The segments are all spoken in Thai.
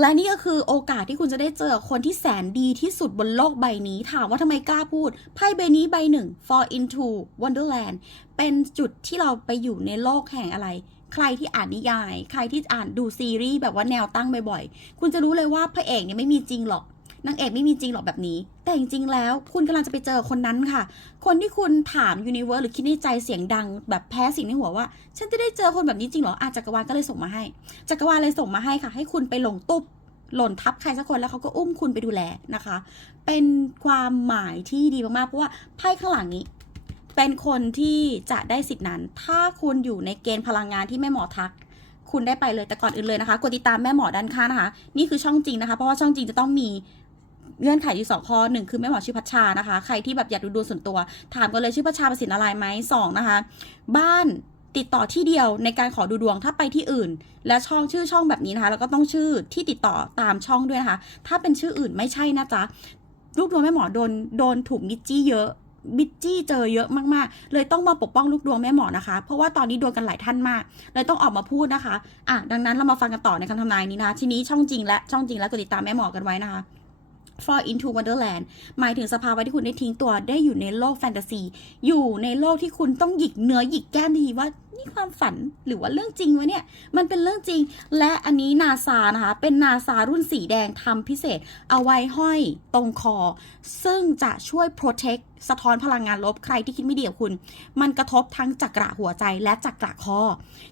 และนี่ก็คือโอกาสที่คุณจะได้เจอคนที่แสนดีที่สุดบนโลกใบนี้ ถามว่าทำไมกล้าพูด ไพ่ใบนี้ใบหนึ่ง fall into wonderland เป็นจุดที่เราไปอยู่ในโลกแห่งอะไร ใครที่อ่านนิยาย ใครที่อ่านดูซีรีส์แบบว่าแนวตั้งบ่อยๆ คุณจะรู้เลยว่าพระเอกเนี่ยไม่มีจริงหรอกนางเอกไม่มีจริงหรอกแบบนี้ แต่จริงๆแล้ว คุณกำลังจะไปเจอคนนั้นค่ะ คนที่คุณถามยูนิเว r ร์สหรือคิดในใจเสียงดัง แบบแพ้สิ่งในหัวว่า ฉันจะได้เจอคนแบบนี้จริงเหรออาจักรวาลก็เลยส่งมาให้จักรวาลเลยส่งมาให้ค่ะ ให้คุณไปหลงตุบหล่นทับใครสักคนแล้วเขาก็อุ้มคุณไปดูแลนะคะ เป็นความหมายที่ดีมากๆเพราะว่าไพ่ข้างหลังนี้เป็นคนที่จะได้สิทธินั้น ถ้าคุณอยู่ในเกณฑ์พลังงานที่แม่หมอทัก คุณได้ไปเลย แต่ก่อนอื่นเลยนะคะ กดติดตามแม่หมอด้านข้างนะคะ นี่คือช่องจริงนะคะ เพราะว่าช่องจริงจะต้องมี เงื่อนไขอยู่สองข้อหนึ่งคือแม่หมอชื่อพัชชานะคะ ใครที่แบบอยากดูดวงส่วนตัว ถามกันเลยชื่อพัชชาประสิทธิ์อะไรไหมสองนะคะ บ้านติดต่อที่เดียวในการขอดูดวงถ้าไปที่อื่น และช่องชื่อช่องแบบนี้นะคะ แล้วก็ต้องชื่อที่ติดต่อตามช่องด้วยนะคะ ถ้าเป็นชื่ออื่นไม่ใช่นะจ๊ะลูกดวงแม่หมอโดนโดนถูกมิจจี้เยอะบิจจี้เจอเยอะมากๆ เลยต้องมาปกป้องลูกดวงแม่หมอนะคะ เพราะว่าตอนนี้โดนกันหลายท่านมาก เลยต้องออกมาพูดนะคะ อะ ดังนั้นเรามาฟังกันต่อในคำทำนายนี้นะคะทีนี้ช่องจริงและช่องจริงและกดติดตามแม่หมอกันไว้นะคะ Fall into Wonderland หมายถึงสภาวะที่คุณได้ทิ้งตัวได้อยู่ในโลกแฟนตาซี อยู่ในโลกที่คุณต้องหยิกเนื้อหยิกแก้มทีว่า นี่ความฝันหรือว่าเรื่องจริงวะเนี่ย มันเป็นเรื่องจริง และอันนี้นาซานะคะ เป็นนาซารุ่นสีแดงทำพิเศษ เอาไว้ห้อยตรงคอ ซึ่งจะช่วย protect สะท้อนพลังงานลบใครที่คิดไม่ดีกับคุณ มันกระทบทั้งจักระหัวใจและจักระคอ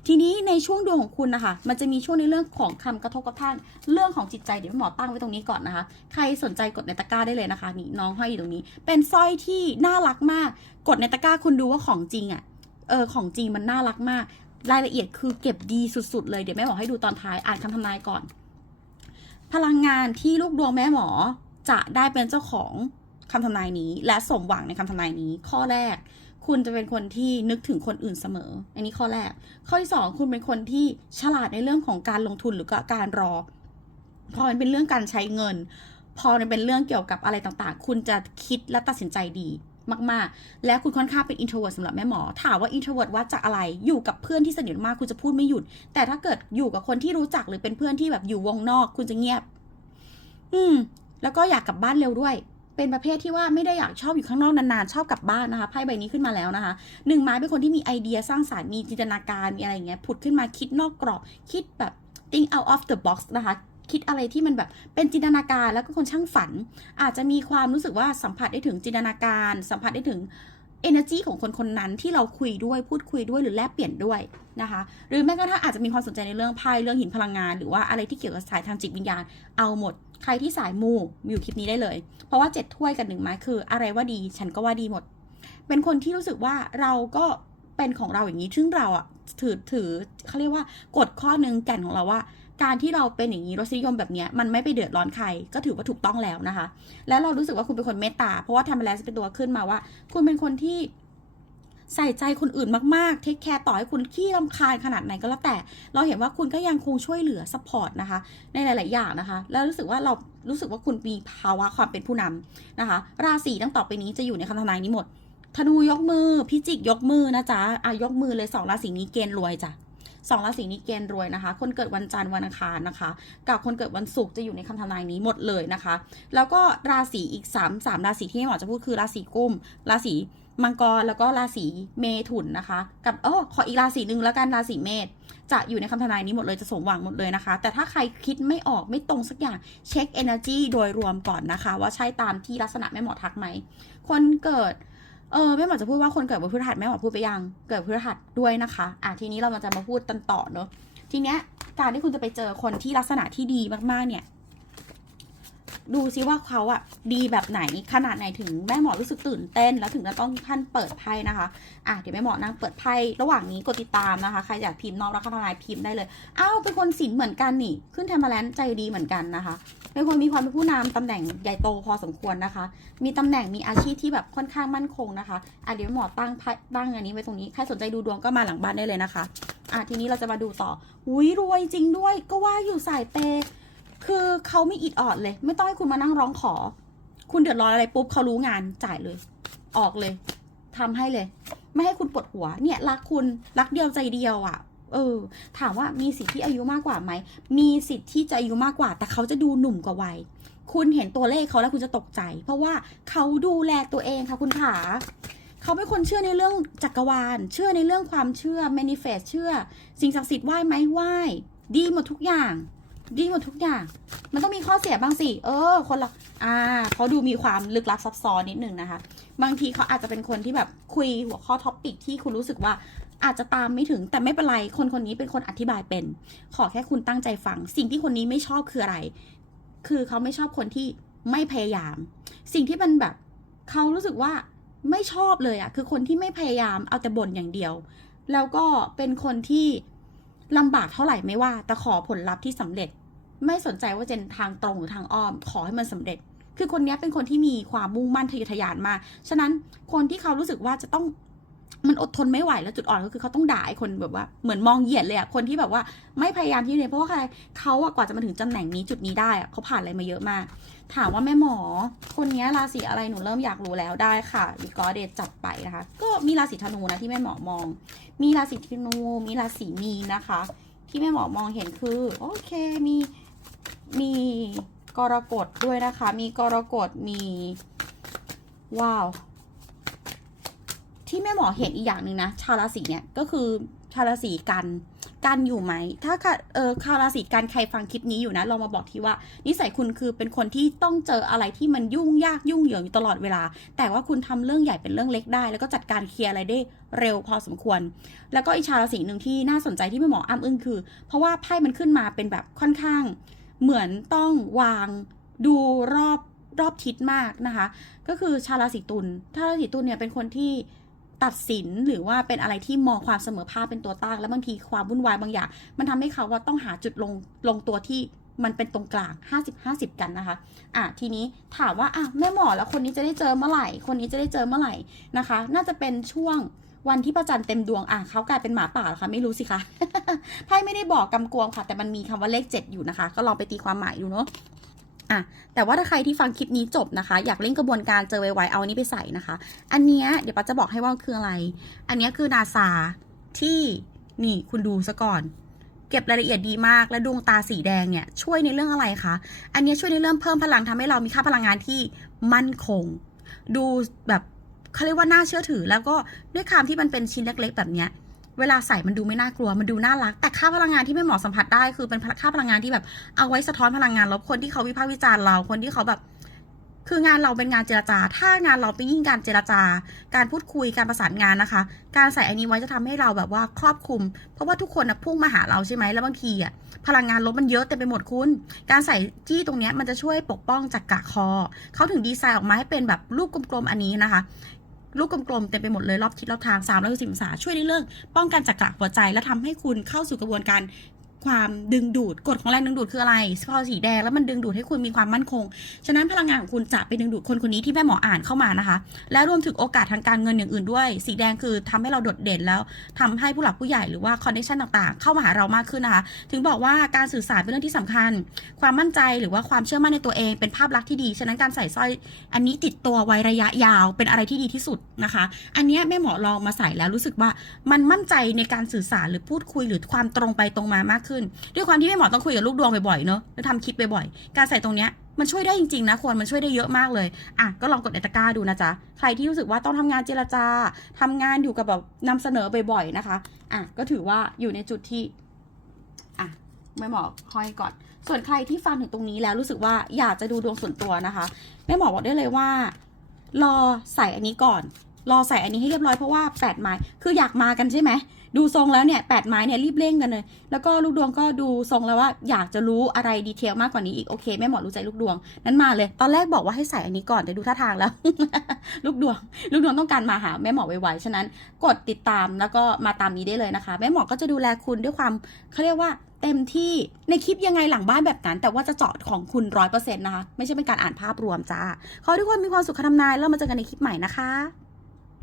ทีนี้ในช่วงดวงของคุณนะคะ มันจะมีช่วงในเรื่องของคำกระทบกระทั่งเรื่องของจิตใจเดี๋ยวหมอตั้งไว้ตรงนี้ก่อนนะคะ ใครสนใจกดในตะกร้าได้เลยนะคะนี่น้องห้อยอยู่ตรงนี้ เป็นสร้อยที่น่ารักมาก กดในตะกร้าคุณดูว่าของจริงอะ่ะ เออของจริงมันน่ารักมาก รายละเอียดคือเก็บดีสุด ๆ เลยเดี๋ยวแม่หมอให้ดูตอนท้ายอ่านคำทำนายก่อน พลังงานที่ลูกดวงแม่หมอจะได้เป็นเจ้าของคำทำนายนี้ และสมหวังในคำทำนายนี้ ข้อแรก คุณจะเป็นคนที่นึกถึงคนอื่นเสมอ อันนี้ข้อแรก ข้อที่สองคุณเป็นคนที่ฉลาดในเรื่องของการลงทุนหรือก็การรอ พอมันเป็นเรื่องการใช้เงิน พอมันเป็นเรื่องเกี่ยวกับอะไรต่างๆ คุณจะคิดและตัดสินใจดี มากๆ และคุณค่อนข้างเป็น introvert สำหรับแม่หมอ ถามว่า introvert ว่าจากอะไร อยู่กับเพื่อนที่สนิทมากคุณจะพูดไม่หยุด แต่ถ้าเกิดอยู่กับคนที่รู้จักหรือเป็นเพื่อนที่แบบอยู่วงนอก คุณจะเงียบ อืม แล้วก็อยากกลับบ้านเร็วด้วย เป็นประเภทที่ว่าไม่ได้อยากชอบอยู่ข้างนอกนานๆ ชอบกลับบ้านนะคะ ไพ่ใบนี้ขึ้นมาแล้วนะคะหนึ่งไม้เป็นคนที่มีไอเดียสร้างสารรค์ มีจินตนาการ มีอะไรอย่างเงี้ย ผุดขึ้นมาคิดนอกกรอบ คิดแบบ think out of the box นะคะ คิดอะไรที่มันแบบเป็นจินตนาการแล้วก็คนช่างฝัน อาจจะมีความรู้สึกว่าสัมผัสได้ถึงจินตนาการ สัมผัสได้ถึง energy ของคนคนนั้นที่เราคุยด้วยพูดคุยด้วยหรือแลกเปลี่ยนด้วยนะคะ หรือแม้กระทั่งอาจจะมีความสนใจในเรื่องไพ่เรื่องหินพลังงาน หรือว่าอะไรที่เกี่ยวกับสายทางจิตวิญญาณเอาหมด ใครที่สายมูอยู่คลิปนี้ได้เลย เพราะว่าเจ็ดถ้วยกับหนึ่งไม้คือ อะไรว่าดี ฉันก็ว่าดีหมด เป็นคนที่รู้สึกว่าเราก็เป็นของเราอย่างนี้ซึ่งเราอะถือถือเขาเรียกว่ากฎข้อหนึ่งแก่นของเราว่า การที่เราเป็นอย่างนี้รสนิยมแบบนี้มันไม่ไปเดือดร้อนใครก็ถือว่าถูกต้องแล้วนะคะ แล้วเรารู้สึกว่าคุณเป็นคนเมตตาเพราะว่าทำไปแล้วจะเป็นตัวขึ้นมาว่า คุณเป็นคนที่ใส่ใจคนอื่นมากๆ เทคแคร์ต่อให้คุณขี้รำคาญขนาดไหนก็แล้วแต่ เราเห็นว่าคุณก็ยังคงช่วยเหลือสปอร์ตนะคะ ในหลาย ๆ อย่างนะคะ แล้วรู้สึกว่าเรารู้สึกว่าคุณมีภาวะความเป็นผู้นำนะคะ ราศีตั้งต่อไปนี้จะอยู่ในคำทำนายนี้หมดธนูยกมือ พิจิกยกมือนะจ๊ะอะยกมือเลยสองราศีนี้เกณฑ์รวยจ้ะ สองราศีนี้เกณฑ์รวยนะคะ คนเกิดวันจันทร์วันอังคารนะคะ กับคนเกิดวันศุกร์จะอยู่ในคำทำนายนี้หมดเลยนะคะ แล้วก็ราศีอีก3ามสามราศีที่หมอจะพูดคือราศีกุมราศีมังกรแล้วก็ราศีเมถุนนะคะ กับเออขออีกราศีหนึ่งแล้วกันราศีเมษจะอยู่ในคำทำนายนี้หมดเลยจะสมหวังหมดเลยนะคะ แต่ถ้าใครคิดไม่ออกไม่ตรงสักอย่างเช็ค energy โดยรวมก่อนนะคะ ว่าใช่ตามที่ลักษณะแม่หมอทักไหมคนเกิด เออแม่หมอจะพูดว่าคนเกิดวันพฤหัสแม่หมอพูดไปยังเกิดพฤหัสด้วยนะคะอะทีนี้เรามาจะมาพูดตันต่อเนอะทีเนี้ยการที่คุณจะไปเจอคนที่ลักษณะที่ดีมากๆเนี่ย ดูซิว่าเขาอะดีแบบไหนขนาดไหนถึงแม่หมอรู้สึกตื่นเต้น แล้วถึงจะต้องท่านเปิดไพ่นะคะอะเดี๋ยวแม่หมอนั่งเปิดไพ่ระหว่างนี้กดติดตามนะคะใครอยากพิมพ์นอกรักทลายพิมพ์ได้เลยอ้าวเป็นคนศิลเหมือนกันนี่ ขึ้นแทมเปอร์แลนซ์ใจดีเหมือนกันนะคะเป็นคนมีความเป็นผู้นำตำแหน่งใหญ่โตพอสมควรนะคะ มีตำแหน่งมีอาชีพที่แบบค่อนข้างมั่นคงนะคะอะเดี๋ยวหมอตั้งไพ่ตั้งอันนี้ไว้ตรงนี้ใครสนใจดูดวงก็มาหลังบ้านได้เลยนะคะอะทีนี้เราจะมาดูต่อหุยรวยจริงด้วยก็ว่าอยู่สายเปย คือเขาไม่อิดออดเลย ไม่ต้องให้คุณมานั่งร้องขอ คุณเดือดร้อนอะไรปุ๊บเขารู้งานจ่ายเลย ออกเลยทำให้เลย ไม่ให้คุณปวดหัว เนี่ยรักคุณรักเดียวใจเดียวอะ เออ ถามว่ามีสิทธิ์ที่อายุมากกว่าไหม มีสิทธิ์ที่จะอายุมากกว่า แต่เขาจะดูหนุ่มกว่าวัย คุณเห็นตัวเลขเขาแล้วคุณจะตกใจ เพราะว่าเขาดูแลตัวเองค่ะคุณขาเขาเป็นคนเชื่อในเรื่องจักรวาล เชื่อในเรื่องความเชื่อ manifest เชื่อ สิ่งศักดิ์สิทธิ์ไหว้ไหมไหว้ ดีหมดทุกอย่าง ดีหมดทุกอย่าง มันต้องมีข้อเสียบ้างสิ เออ คนละอ่าเขาดูมีความลึกลับซับซ้อนนิดนึงนะคะ บางทีเขาอาจจะเป็นคนที่แบบคุยหัวข้อท็อปิกที่คุณรู้สึกว่าอาจจะตามไม่ถึงแต่ไม่เป็นไร คนคนนี้เป็นคนอธิบายเป็น ขอแค่คุณตั้งใจฟัง สิ่งที่คนนี้ไม่ชอบคืออะไร คือเขาไม่ชอบคนที่ไม่พยายาม สิ่งที่มันแบบเขารู้สึกว่าไม่ชอบเลยอะคือคนที่ไม่พยายามเอาแต่บ่นอย่างเดียว แล้วก็เป็นคนที่ ลำบากเท่าไหร่ไม่ว่า แต่ขอผลลัพธ์ที่สำเร็จ ไม่สนใจว่าจะเป็นทางตรงหรือทางอ้อม ขอให้มันสำเร็จ คือคนนี้เป็นคนที่มีความมุ่งมั่นทะเยอทะยานมาก ฉะนั้นคนที่เขารู้สึกว่าจะต้อง มันอดทนไม่ไหวแล้วจุดอ่อนก็คือเขาต้องด่าไอ้คนแบบว่าเหมือนมองเหยียดเลยอะคนที่แบบว่าไม่พยายามที่จะเรียนเพราะว่าใครเขาอะกว่าจะมาถึงตำแหน่งนี้จุดนี้ได้อะเขาผ่านอะไรมาเยอะมาก ถามว่าแม่หมอ คนนี้ราศีอะไรหนูเริ่มอยากรู้แล้วได้ค่ะวิกอเดตจัดไปนะคะ ก็มีราศีธนูนะที่แม่หมอมอง มีราศีธนูมีราศีมีนนะคะ ที่แม่หมอมองเห็นคือโอเคมีมีกรกฎด้วยนะคะ มีกรกฎมีว้าว ที่แม่หมอเห็นอีกอย่างหนึ่งนะ ชาวราศีเนี่ยก็คือชาวราศีกันกันอยู่ไหม ถ้าค่ะเออชาวราศีกันใครฟังคลิปนี้อยู่นะลองมาบอกทีว่า นิสัยคุณคือเป็นคนที่ต้องเจออะไรที่มันยุ่งยากยุ่งเหยิงอยู่ตลอดเวลา แต่ว่าคุณทำเรื่องใหญ่เป็นเรื่องเล็กได้ แล้วก็จัดการเคลียร์อะไรได้เร็วพอสมควร แล้วก็อีกชาวราศีหนึ่งที่น่าสนใจที่แม่หมออ้ำอึ้งคือ เพราะว่าไพ่มันขึ้นมาเป็นแบบค่อนข้าง เหมือนต้องวางดูรอบรอบทิศมากนะคะ ก็คือชาวราศีตุลถ้าราศีตุลเนี่ยเป็นคนที่ ตัดสินหรือว่าเป็นอะไรที่มองความเสมอภาคเป็นตัวตั้งแล้วบางทีความวุ่นวายบางอย่าง มันทำให้เขาว่าต้องหาจุดลงลงตัวที่มันเป็นตรงกลาง 50-50 กันนะคะ อะ ทีนี้ถามว่า อะ แม่หมอแล้วคนนี้จะได้เจอเมื่อไหร่ คนนี้จะได้เจอเมื่อไหร่นะคะ น่าจะเป็นช่วงวันที่พระจันทร์เต็มดวง อะ เขากลายเป็นหมาป่าหรอคะ ไม่รู้สิคะ ไพ่ไม่ได้บอกกำกวมค่ะ แต่มันมีคำว่าเลขเจ็ดอยู่นะคะ ก็ลองไปตีความหมายดูเนาะ อะแต่ว่าถ้าใครที่ฟังคลิปนี้จบนะคะ อยากเล่นกระบวนการเจอไวๆเอานี้ไปใส่นะคะ อันเนี้ยเดี๋ยวปัจจะบอกให้ว่าคืออะไร อันเนี้ยคือนาซาที่นี่คุณดูซะก่อน เก็บรายละเอียดดีมากและดวงตาสีแดงเนี่ยช่วยในเรื่องอะไรคะอันเนี้ยช่วยในเรื่องเพิ่มพลังทำให้เรามีค่าพลังงานที่มั่นคง ดูแบบเขาเรียกว่าน่าเชื่อถือ แล้วก็ด้วยความที่มันเป็นชิ้นเล็ก ๆ แบบเนี้ย เวลาใส่มันดูไม่น่ากลัว มันดูน่ารัก แต่ค่าพลังงานที่แม่เหมอสัมผัสได้คือเป็นค่าพลังงานที่แบบเอาไว้สะท้อนพลังงานลบคนที่เขาวิพากษ์วิจารณ์เราคนที่เขาแบบ คืองานเราเป็นงานเจรจา ถ้างานเราไปยิ่งการเจรจา การพูดคุยการประสานงานนะคะ การใส่อันนี้ไว้จะทำให้เราแบบว่าครอบคลุม เพราะว่าทุกคนนะพุ่งมาหาเราใช่ไหมแล้วบางทีอะพลังงานลบมันเยอะเต็มไปหมดคุณ การใส่จี้ตรงนี้มันจะช่วยปกป้องจากกะคอ เขาถึงดีไซน์ออกมาให้เป็นแบบรูปกลมๆอันนี้นะคะ ลูกกลมๆเต็มไปหมดเลยรอบทิศรอบทาง3ามร้อยสิบองศาช่วยในเรื่อง ป้องกันจักระหัวใจและทำให้คุณเข้าสู่กระบวนการ ความดึงดูดกฎของแรงดึงดูดคืออะไรพอสีแดงแล้วมันดึงดูดให้คุณมีความมั่นคง ฉะนั้นพลังงานของคุณจะไปดึงดูดคนคนนี้ที่แม่หมออ่านเข้ามานะคะ และรวมถึงโอกาสทางการเงินอย่างอื่นด้วย สีแดงคือทำให้เราโดดเด่นแล้วทำให้ผู้หลักผู้ใหญ่หรือว่าคอนเนคชันต่างๆ เข้ามาหาเรามากขึ้นนะคะ ถึงบอกว่าการสื่อสารเป็นเรื่องที่สำคัญ ความมั่นใจหรือว่าความเชื่อมั่นในตัวเอง เป็นภาพลักษณ์ที่ดี ฉะนั้นการใส่สร้อย อันนี้ติดตัวไว้ระยะยาวเป็นอะไรที่ดีที่สุดนะคะ อันนี้แม่หมอลองมาใส่แล้วรู้สึกว่ามันมั่นใจในการสื่อสารหรือพูดคุยหรือความตรงไปตรงมามากขึ้นด้วยความที่แม่หมอต้องคุยกับลูกดวงบ่อยๆเนอะแล้วทำคลิปบ่อยๆการใส่ตรงเนี้ยมันช่วยได้จริงๆนะควรมันช่วยได้เยอะมากเลยอะก็ลองกดในตะกร้าดูนะจ๊ะใครที่รู้สึกว่าต้องทำงานเจรจาทำงานอยู่กับแบบนำเสนอบ่อยๆนะคะอะก็ถือว่าอยู่ในจุดที่อะแม่หมอค่อยก่อน ส่วนใครที่ฟังถึงตรงนี้แล้วรู้สึกว่าอยากจะดูดวงส่วนตัวนะคะแม่หมอบอกได้เลยว่า รอใส่อันนี้ก่อน รอใส่อันนี้ให้เรียบร้อยเพราะว่าแปดไม้คืออยากมากันใช่ไหมดูทรงแล้วเนี่ยแปดไม้เนี่ยรีบเร่งกันเลย แล้วก็ลูกดวงก็ดูทรงแล้วว่าอยากจะรู้อะไรดีเทลมากกว่านี้อีกโอเคแม่หมอรู้ใจลูกดวงนั้นมาเลย ตอนแรกบอกว่าให้ใส่อันนี้ก่อนแต่ดูท่าทางแล้ว ลูกดวง ลูกดวงต้องการมาหาแม่หมอไวๆฉะนั้นกดติดตามแล้วก็มาตามนี้ได้เลยนะคะ แม่หมอก็จะดูแลคุณด้วยความเขาเรียกว่าเต็มที่ในคลิปยังไงหลังบ้านแบบนั้น แต่ว่าจะเจาะของคุณร้อยเปอร์เซ็นต์นะคะ ไม่ใช่เป็นการอ่านภาพรวมจ้าขอทุกคนมีความสุขคำนายแล้วมาเจอกันในคลิปใหม่นะคะ